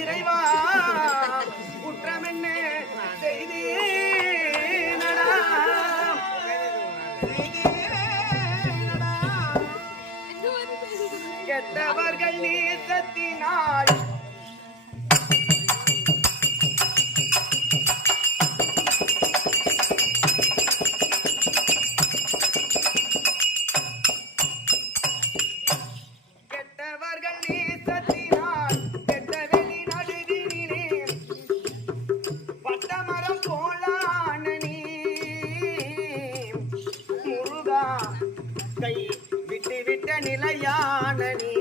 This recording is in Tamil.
இறைவா குற்றம் என்ன செய்தேனடா கெட்டவர்கள் நேசத்தினாய் கை விட்டு விட்ட நிலையான நீ